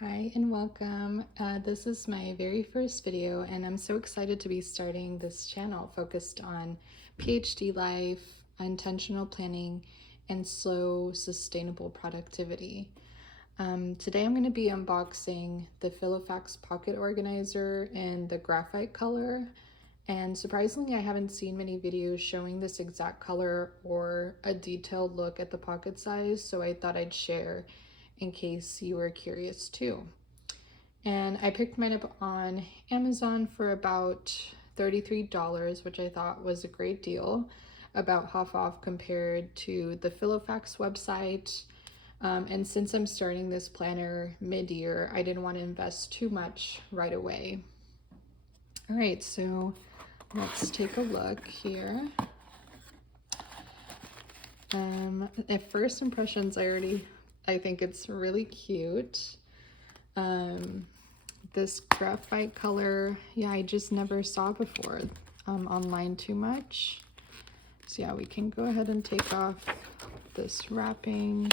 Hi and welcome. This is my very first video and I'm so excited to be starting this channel focused on PhD life, intentional planning, and slow, sustainable productivity. Today I'm going to be unboxing the Filofax Pocket Organizer in the graphite color. And surprisingly, I haven't seen many videos showing this exact color or a detailed look at the pocket size, so I thought I'd share in case you were curious too. And I picked mine up on Amazon for about $33, which I thought was a great deal, about half off compared to the Filofax website. And since I'm starting this planner mid-year, I didn't want to invest too much right away. All right, so let's take a look here. At first impressions, I think it's really cute. This graphite color, yeah, I just never saw before online too much. So yeah, we can go ahead and take off this wrapping.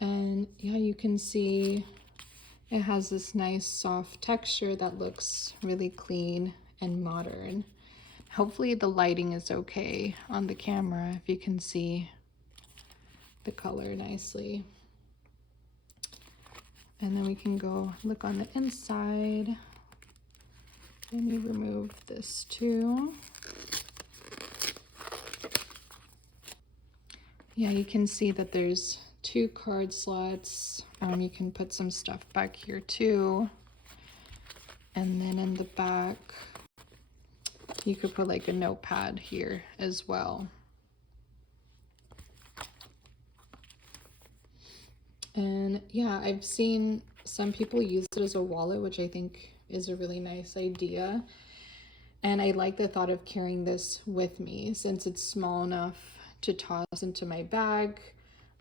And yeah, you can see it has this nice soft texture that looks really clean and modern. Hopefully the lighting is okay on the camera if you can see the color nicely. And then we can go look on the inside. Let me remove this too. Yeah, you can see that there's 2 card slots. You can put some stuff back here too. And then in the back, you could put like a notepad here as well. And yeah, I've seen some people use it as a wallet, which I think is a really nice idea. And I like the thought of carrying this with me since it's small enough to toss into my bag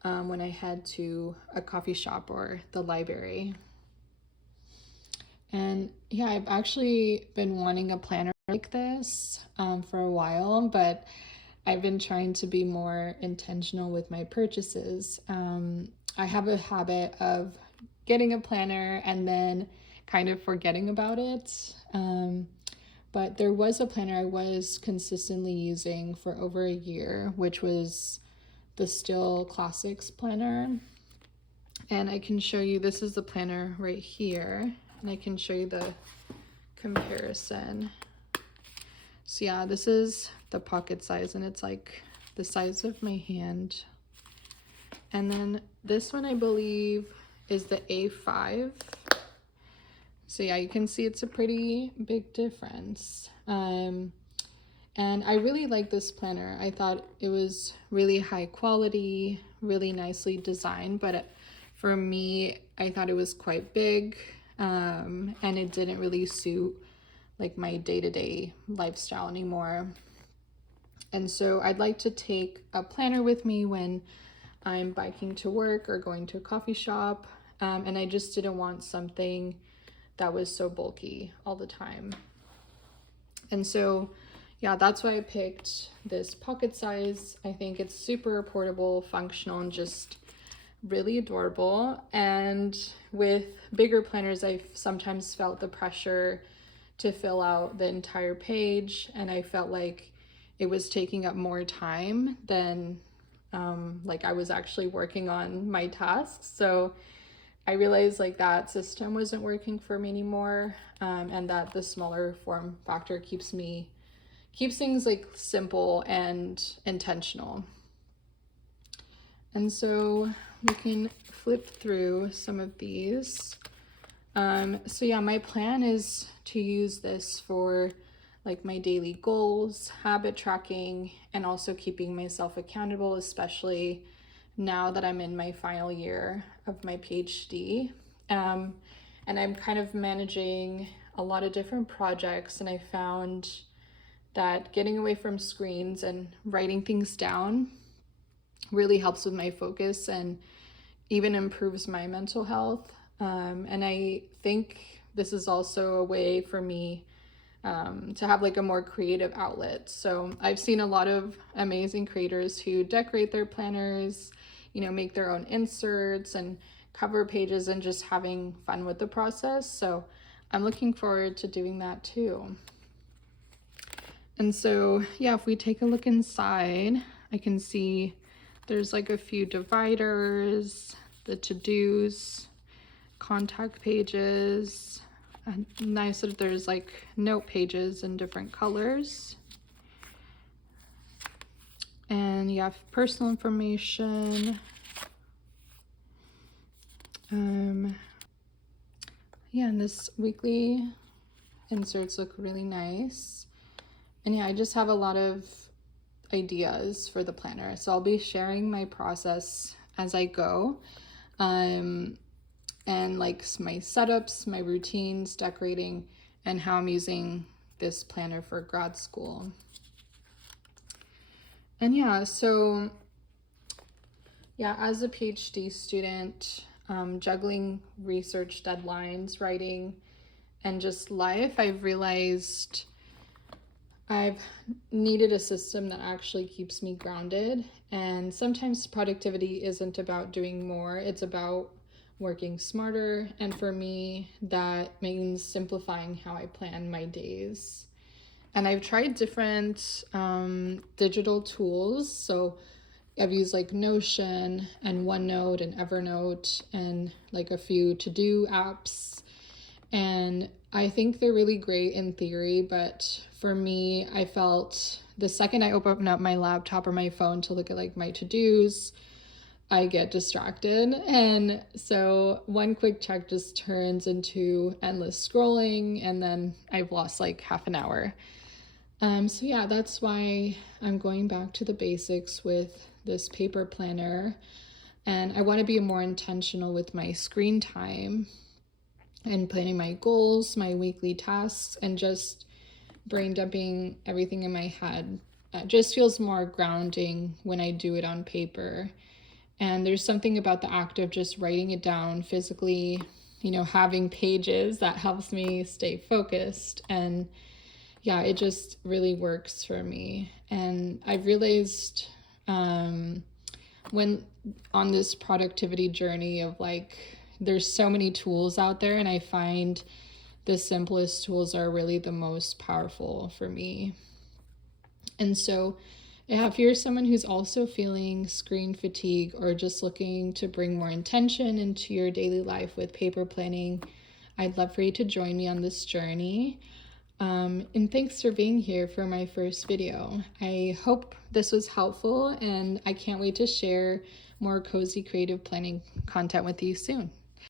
when I head to a coffee shop or the library. And yeah, I've actually been wanting a planner like this for a while, but I've been trying to be more intentional with my purchases. I have a habit of getting a planner and then kind of forgetting about it. But there was a planner I was consistently using for over a year, which was the STIL Classics planner. And I can show you, this is the planner right here, and I can show you the comparison. So yeah, this is the pocket size, and it's like the size of my hand. And then this one, I believe, is the A5. So yeah, you can see it's a pretty big difference. And I really like this planner. I thought it was really high quality, really nicely designed, but for me, I thought it was quite big, and it didn't really suit like my day-to-day lifestyle anymore. And so I'd like to take a planner with me when I'm biking to work or going to a coffee shop, and I just didn't want something that was so bulky all the time. And so yeah, that's why I picked this pocket size. I think it's super portable, functional, and just really adorable. And with bigger planners, I've sometimes felt the pressure to fill out the entire page, and I felt like it was taking up more time than like I was actually working on my tasks. So I realized like that system wasn't working for me anymore, and that the smaller form factor keeps things like simple and intentional. And so we can flip through some of these. So yeah, my plan is to use this for like my daily goals, habit tracking, and also keeping myself accountable, especially now that I'm in my final year of my PhD. And I'm kind of managing a lot of different projects, and I found that getting away from screens and writing things down really helps with my focus and even improves my mental health. And I think this is also a way for me to have like a more creative outlet. So I've seen a lot of amazing creators who decorate their planners, you know, make their own inserts and cover pages and just having fun with the process. So I'm looking forward to doing that too. And so, yeah, if we take a look inside, I can see there's like a few dividers, the to-dos, contact pages, and nice that there's like note pages in different colors. And you have personal information. Yeah, and this weekly inserts look really nice. And yeah, I just have a lot of ideas for the planner. So I'll be sharing my process as I go. And like my setups, my routines, decorating, and how I'm using this planner for grad school. And yeah, so yeah, as a PhD student, juggling research deadlines, writing, and just life, I've realized I've needed a system that actually keeps me grounded. And sometimes productivity isn't about doing more, it's about working smarter. And for me, that means simplifying how I plan my days. And I've tried different digital tools. So I've used like Notion and OneNote and Evernote and like a few to-do apps. And I think they're really great in theory, but for me, I felt the second I open up my laptop or my phone to look at like my to-dos, I get distracted. And so one quick check just turns into endless scrolling, and then I've lost like half an hour. So yeah, that's why I'm going back to the basics with this paper planner. And I want to be more intentional with my screen time and planning my goals, my weekly tasks, and just brain dumping everything in my head. It just feels more grounding when I do it on paper. And there's something about the act of just writing it down physically, you know, having pages that helps me stay focused. And yeah, it just really works for me. And I've realized when on this productivity journey of like, there's so many tools out there, and I find the simplest tools are really the most powerful for me. And so if you're someone who's also feeling screen fatigue or just looking to bring more intention into your daily life with paper planning, I'd love for you to join me on this journey. And thanks for being here for my first video. I hope this was helpful, and I can't wait to share more cozy creative planning content with you soon.